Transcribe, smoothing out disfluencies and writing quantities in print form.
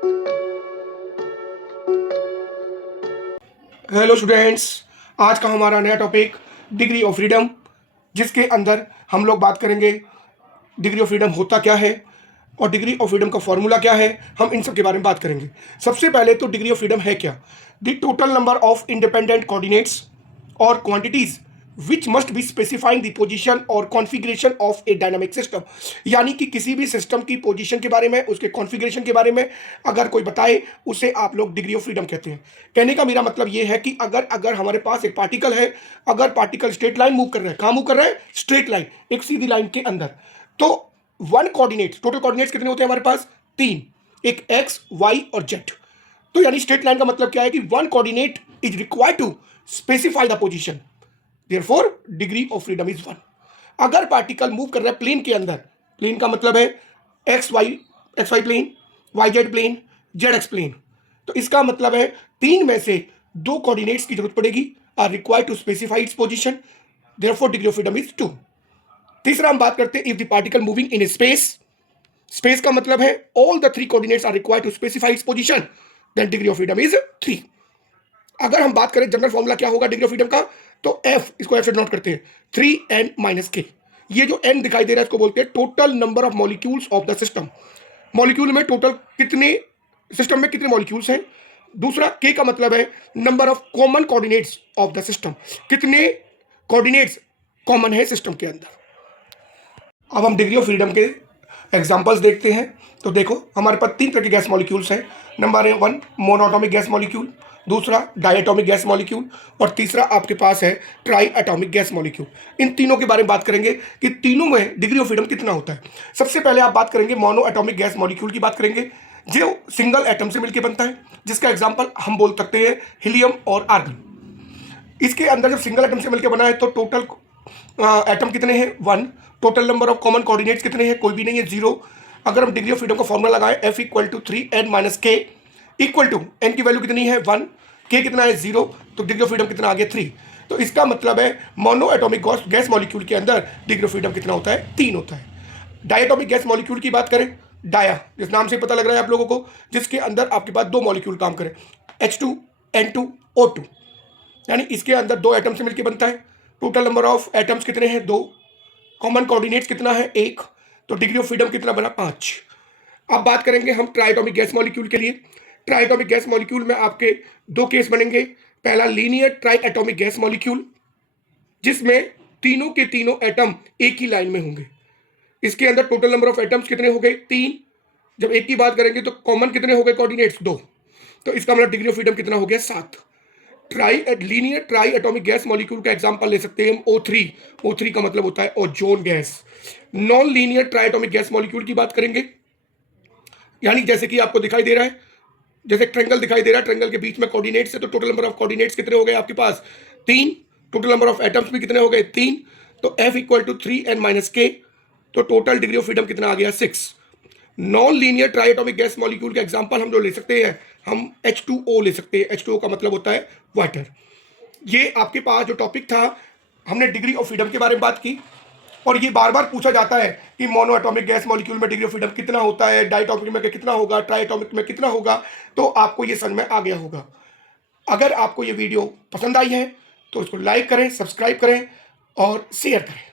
Hello students, आज का हमारा नया टॉपिक डिग्री ऑफ फ्रीडम, जिसके अंदर हम लोग बात करेंगे डिग्री ऑफ फ्रीडम होता क्या है और डिग्री ऑफ फ्रीडम का फॉर्मूला क्या है। हम इन सब के बारे में बात करेंगे। सबसे पहले तो डिग्री ऑफ फ्रीडम है क्या? The total number of independent coordinates और quantities which must be specifying the position और configuration of a dynamic system. यानी कि किसी भी सिस्टम की पोजीशन के बारे में, उसके कॉन्फ़िगरेशन के बारे में अगर कोई बताए, उसे आप लोग डिग्री ऑफ फ्रीडम कहते हैं। कहने का मेरा मतलब ये है कि अगर हमारे पास एक पार्टिकल है, अगर पार्टिकल स्ट्रेट लाइन मूव कर रहा है, कहाँ मूव कर रहा है? स्ट्रेट लाइन, एक सीधी लाइन के अंदर, तो वन कोऑर्डिनेट, टोटल कोऑर्डिनेट्स कितने होते हैं हमारे पास? 3, एक एक्स, वाई और जेड। तो यानी स्ट्रेट लाइन का मतलब क्या है कि one coordinate is required to specify the position, therefore degree of freedom is 1। अगर पार्टिकल मूव कर रहा है प्लेन के अंदर, प्लेन का मतलब है X Y plane, Y Z plane, Z X plane, तो इसका मतलब है 3 में से 2 कोऑर्डिनेट्स की जरूरत पड़ेगी, are required to specify its position, therefore degree of freedom is 2। तीसरा हम बात करते हैं if the particle moving in space. Space का मतलब है all the 3 coordinates are required to specify its position, then degree of freedom is 3। अगर हम बात करें जनरल फॉर्मूला क्या होगा डिग्री ऑफ फ्रीडम का, तो एफ, इसको एफ से नोट करते हैं, 3n-k। ये जो n दिखाई दे रहा है इसको बोलते हैं total number of molecules of the system. Molecule में टोटल कितने, सिस्टम में कितने मॉलिक्यूल्स हैं। दूसरा k का मतलब है number of common coordinates of the system, कितने कोऑर्डिनेट्स कॉमन है सिस्टम के अंदर। अब हम डिग्री ऑफ फ्रीडम के एग्जांपल्स देखते हैं। तो देखो, हमारे पास 3 तरह के गैस मॉलिक्यूल्स हैं। नंबर 1 मोनोएटॉमिक गैस मॉलिक्यूल, दूसरा डायएटॉमिक गैस मॉलिक्यूल और तीसरा आपके पास है ट्राई एटॉमिक गैस मॉलिक्यूल। इन तीनों के बारे में बात करेंगे कि तीनों में डिग्री ऑफ फ्रीडम कितना होता है। सबसे पहले आप बात करेंगे मोनो एटॉमिक गैस मॉलिक्यूल की बात करेंगे, जो सिंगल एटम से मिलकर बनता है, जिसका एग्जाम्पल हम बोल सकते हैं हीलियम और आर्गन। इसके अंदर जब सिंगल एटम से मिलकर बना है तो टोटल एटम कितने हैं? 1। Total number of common coordinates कितने हैं? कोई भी नहीं है, 0। अगर हम डिग्री ऑफ फ्रीडम का फॉर्मूला लगाएं F = 3n-k, equal to n की वैल्यू कितनी है? 1, k कितना है? 0, तो डिग्री ऑफ फ्रीडम कितना आ गया? 3। तो इसका मतलब है मोनो एटॉमिक गैस मॉलिक्यूल के अंदर डिग्री ऑफ फ्रीडम कितना होता है? 3 होता है। डायटॉमिक गैस मॉलिक्यूल की बात करें, डाया जिस नाम से पता लग रहा है आप लोगों को, जिसके अंदर आपके पास 2 मॉलिक्यूल काम करें, H2N2O2, यानी इसके अंदर 2 एटम से मिलकर बनता है। टोटल नंबर ऑफ एटम्स कितने हैं? 2। कॉमन कोऑर्डिनेट्स कितना है? 1। तो डिग्री ऑफ फ्रीडम कितना बना? 5। अब बात करेंगे हम ट्राइएटॉमिक गैस मॉलिक्यूल के लिए। ट्राइएटॉमिक गैस मॉलिक्यूल में आपके 2 केस बनेंगे। पहला लीनियर ट्राइएटॉमिक गैस मॉलिक्यूल, जिसमें तीनों के तीनों एटम एक ही लाइन में होंगे। इसके अंदर टोटल नंबर ऑफ एटम्स कितने हो गए? 3। जब एक की बात करेंगे तो कॉमन कितने हो गए कोऑर्डिनेट्स? 2। तो इसका मतलब डिग्री ऑफ फ्रीडम कितना हो गया? 7। Linear try atomic gas molecule का एग्जांपल ले सकते हैं हम O3। O3 का मतलब होता है ozone gas. Non linear try atomic gas molecule की बात करेंगे, यानी जैसे कि आपको दिखाई दे रहा है, जैसे ट्रायंगल दिखाई दे रहा है, ट्रायंगल के बीच में कोऑर्डिनेट्स है, तो टोटल नंबर ऑफ कोऑर्डिनेट्स कितने हो गए आपके पास? 3। टोटल नंबर ऑफ एटम्स भी कितने हो गए? 3। तो F = 3n-k, तो टोटल डिग्री ऑफ फ्रीडम कितना आ गया? 6। Non linear triatomic gas molecule का एग्जांपल हम जो ले सकते हैं, हम H2O ले सकते हैं। H2O का मतलब होता है वाटर। ये आपके पास जो टॉपिक था, हमने डिग्री ऑफ फ्रीडम के बारे में बात की, और ये बार बार पूछा जाता है कि मोनो एटॉमिक गैस मॉलिक्यूल में डिग्री ऑफ फ्रीडम कितना होता है, डायटॉमिक में कितना होगा, ट्राइएटॉमिक में कितना होगा। तो आपको ये समझ में आ गया होगा। अगर आपको ये वीडियो पसंद आई है तो इसको लाइक करें, सब्सक्राइब करें और शेयर करें।